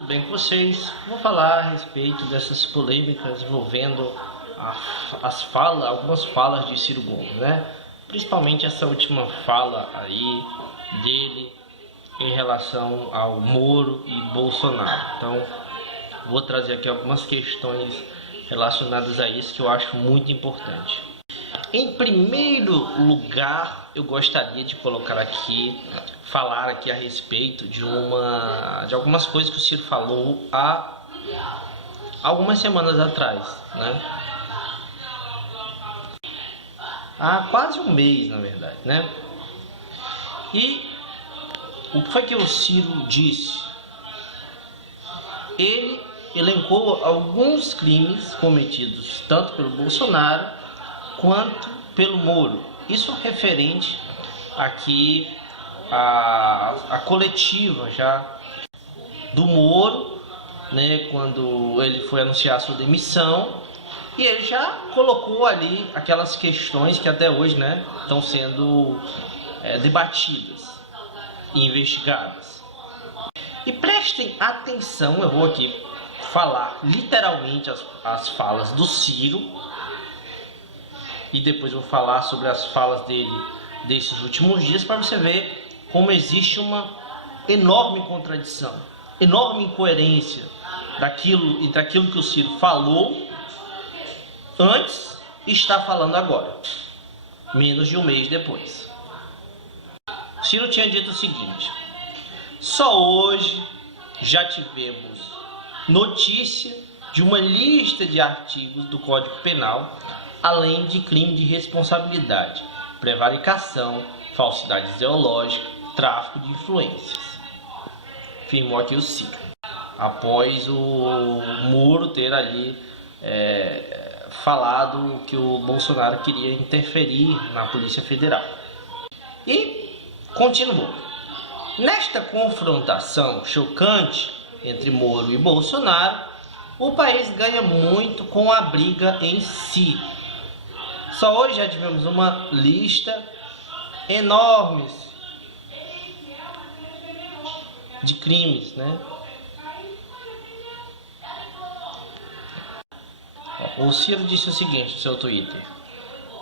Tudo bem com vocês? Vou falar a respeito dessas polêmicas envolvendo algumas falas de Ciro Gomes, né? Principalmente essa última fala aí dele em relação ao Moro e Bolsonaro. Então, vou trazer aqui algumas questões relacionadas a isso que eu acho muito importante. Em primeiro lugar, eu gostaria de falar aqui a respeito de algumas coisas que o Ciro falou há algumas semanas atrás, né? Há quase um mês, na verdade, né? E o que foi que o Ciro disse? Ele elencou alguns crimes cometidos tanto pelo Bolsonaro quanto pelo Moro. Isso referente aqui à coletiva já do Moro, né, quando ele foi anunciar sua demissão, e ele já colocou ali aquelas questões que até hoje, né, estão sendo debatidas e investigadas. E prestem atenção, eu vou aqui falar literalmente as falas do Ciro, e depois vou falar sobre as falas dele desses últimos dias, para você ver como existe uma enorme contradição, enorme incoerência entre aquilo que o Ciro falou antes e está falando agora, menos de um mês depois. O Ciro tinha dito o seguinte: só hoje já tivemos notícia de uma lista de artigos do Código Penal, além de crime de responsabilidade, prevaricação, falsidade ideológica, tráfico de influências, afirmou aqui o Ciro, após o Moro ter ali falado que o Bolsonaro queria interferir na Polícia Federal. E continuou: nesta confrontação chocante entre Moro e Bolsonaro, o país ganha muito com a briga em si. Só hoje já tivemos uma lista enorme de crimes, né? O Ciro disse o seguinte no seu Twitter: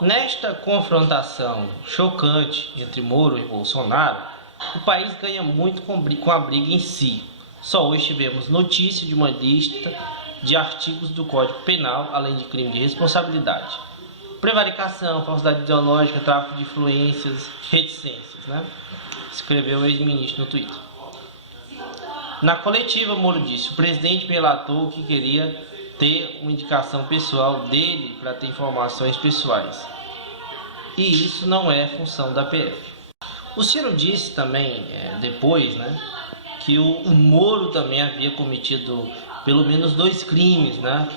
nesta confrontação chocante entre Moro e Bolsonaro, o país ganha muito com a briga em si. Só hoje tivemos notícia de uma lista de artigos do Código Penal, além de crime de responsabilidade, prevaricação, falsidade ideológica, tráfico de influências, reticências, né? Escreveu o ex-ministro no Twitter. Na coletiva, Moro disse: o presidente me relatou que queria ter uma indicação pessoal dele para ter informações pessoais, e isso não é função da PF. O Ciro disse também, depois, né, que o Moro também havia cometido pelo menos 2 crimes, né,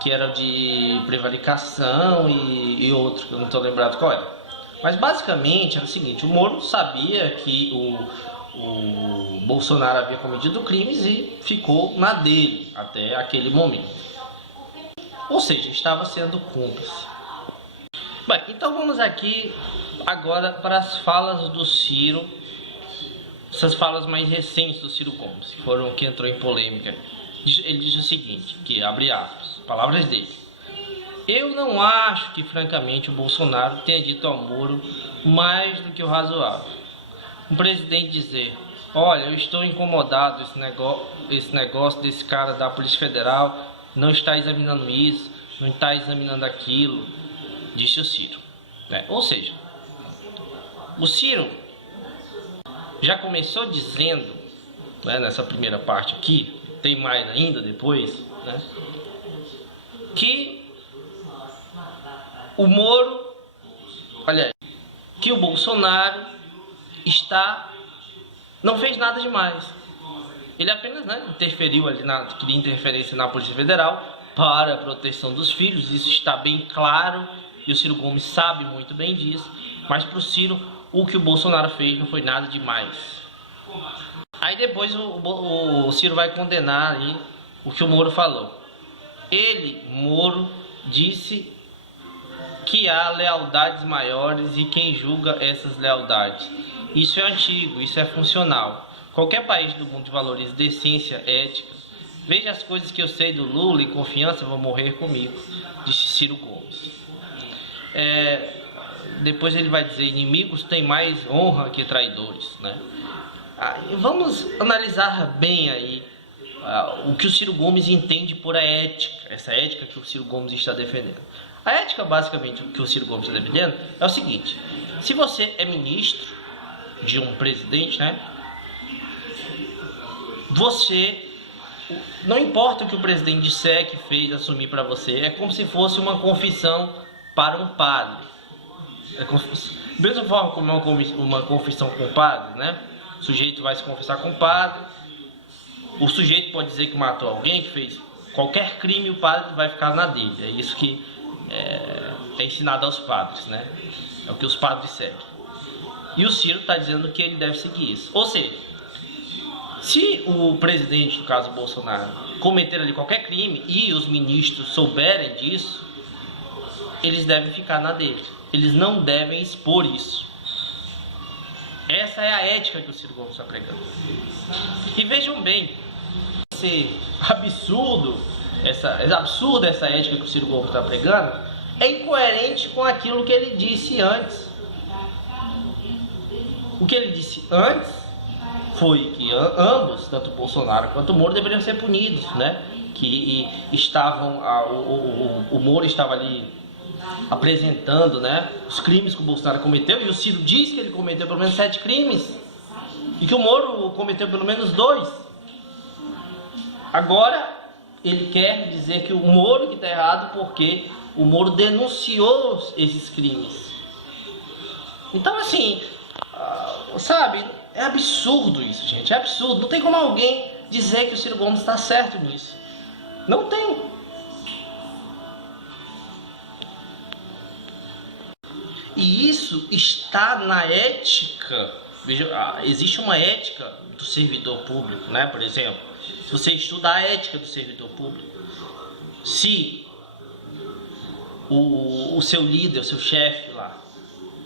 que era de prevaricação e outro, que eu não estou lembrado qual era. Mas basicamente era o seguinte: o Moro sabia que o Bolsonaro havia cometido crimes e ficou na dele até aquele momento. Ou seja, estava sendo cúmplice. Bem, então vamos aqui agora para as falas do Ciro, essas falas mais recentes do Ciro Gomes, que entrou em polêmica. Ele disse o seguinte, que abre aspas, palavras dele: eu não acho que, francamente, o Bolsonaro tenha dito ao Moro mais do que o razoável. Um presidente dizer: olha, eu estou incomodado, esse negócio desse cara da Polícia Federal não está examinando isso, não está examinando aquilo, disse o Ciro, né? Ou seja, o Ciro já começou dizendo, né, nessa primeira parte aqui, tem mais ainda depois, né, que o Moro, que o Bolsonaro não fez nada demais. Ele apenas, né, queria interferência na Polícia Federal para a proteção dos filhos, isso está bem claro, e o Ciro Gomes sabe muito bem disso, mas para o Ciro, o que o Bolsonaro fez não foi nada demais. Aí depois o Ciro vai condenar aí o que o Moro falou. Moro, disse que há lealdades maiores e quem julga essas lealdades. Isso é antigo, isso é funcional. Qualquer país do mundo que valorize decência, ética, Veja as coisas que eu sei do Lula e confiança vão morrer comigo, disse Ciro Gomes. Depois ele vai dizer, inimigos têm mais honra que traidores, né? Vamos analisar bem aí o que o Ciro Gomes entende por a ética, essa ética que o Ciro Gomes está defendendo. A ética, basicamente, que o Ciro Gomes está defendendo é o seguinte: se você é ministro de um presidente, né? Você, não importa o que o presidente disser que fez, assumir para você, é como se fosse uma confissão para um padre. Da mesma forma como uma confissão com o padre, né? O sujeito vai se confessar com o padre. O sujeito pode dizer que matou alguém, que fez qualquer crime, o padre vai ficar na dele. É isso que é ensinado aos padres, né? É o que os padres seguem. E o Ciro está dizendo que ele deve seguir isso. Ou seja, se o presidente, no caso Bolsonaro, cometer ali qualquer crime e os ministros souberem disso, eles devem ficar na dele. Eles não devem expor isso. Essa é a ética que o Ciro Gomes está pregando. E vejam bem, absurda essa ética que o Ciro Gomes está pregando, é incoerente com aquilo que ele disse antes. O que ele disse antes foi que ambos, tanto o Bolsonaro quanto o Moro, deveriam ser punidos, né? Que o Moro estava ali apresentando, né, os crimes que o Bolsonaro cometeu, e o Ciro diz que ele cometeu pelo menos 7 crimes e que o Moro cometeu pelo menos 2. Agora ele quer dizer que o Moro que está errado porque o Moro denunciou esses crimes. Então, assim, sabe, é absurdo isso, gente, é absurdo. Não tem como alguém dizer que o Ciro Gomes está certo nisso. Não tem. E isso está na ética. Veja, existe uma ética do servidor público, né? Por exemplo, se você estuda a ética do servidor público, se o seu líder, o seu chefe lá,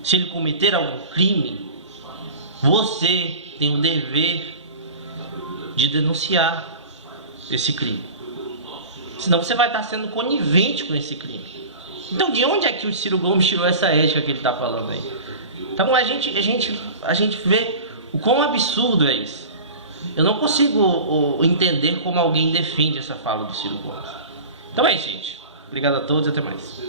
se ele cometer algum crime, você tem o dever de denunciar esse crime. Senão você vai estar sendo conivente com esse crime. Então, de onde é que o Ciro Gomes tirou essa ética que ele está falando aí? Então, a gente vê o quão absurdo é isso. Eu não consigo entender como alguém defende essa fala do Ciro Gomes. Então é isso, gente. Obrigado a todos e até mais.